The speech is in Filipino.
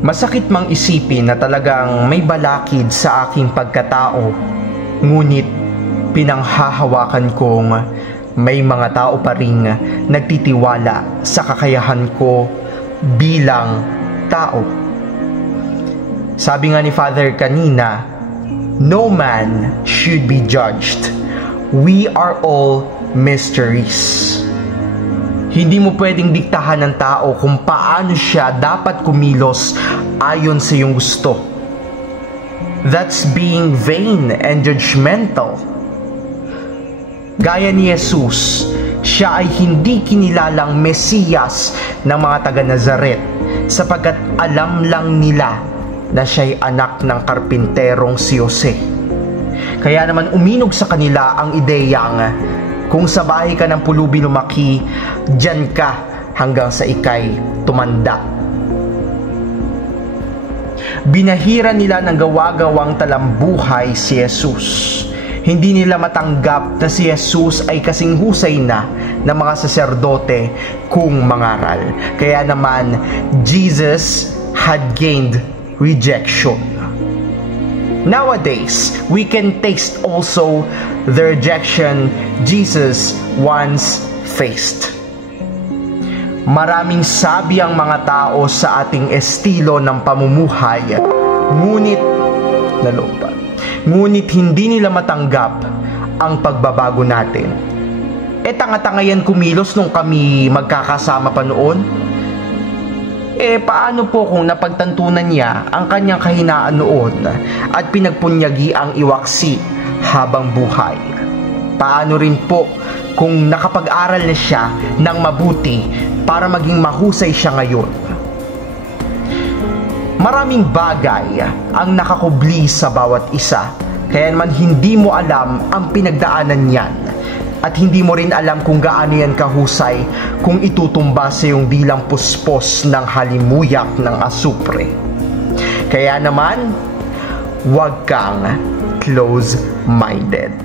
Masakit mang isipin na talagang may balakid sa aking pagkatao, ngunit pinanghahawakan kong may mga tao pa ring nagtitiwala sa kakayahan ko bilang tao. Sabi nga ni Father kanina, no man should be judged. We are all mysteries. Hindi mo pwedeng diktahan ng tao kung paano siya dapat kumilos ayon sa iyong gusto. That's being vain and judgmental. Gaya ni Jesus, siya ay hindi kinilalang Mesiyas ng mga taga-Nazaret sapagkat alam lang nila na siya'y anak ng karpinterong si Jose. Kaya naman uminog sa kanila ang ideyang kung sa bahay ka ng pulubi lumaki, diyan ka hanggang sa ikay tumanda. Binahira nila ng gawa-gawang talambuhay si Jesus. Hindi nila matanggap na si Jesus ay kasing husay na ng mga saserdote kung mangaral. Kaya naman, Jesus had gained rejection. Nowadays, we can taste also the rejection Jesus once faced. Maraming sabi ang mga tao sa ating estilo ng pamumuhay, ngunit hindi nila matanggap ang pagbabago natin. Tanga-tanga yan kumilos nung kami magkakasama pa noon. Paano po kung napagtantunan niya ang kanyang kahinaan noon at pinagpunyagi ang iwaksi habang buhay? Paano rin po kung nakapag-aral na siya ng mabuti para maging mahusay siya ngayon? Maraming bagay ang nakakubli sa bawat isa, kaya naman hindi mo alam ang pinagdaanan niyan. At hindi mo rin alam kung gaano yan kahusay kung itutumba sa iyong bilang puspos ng halimuyak ng asupre. Kaya naman, huwag kang close-minded.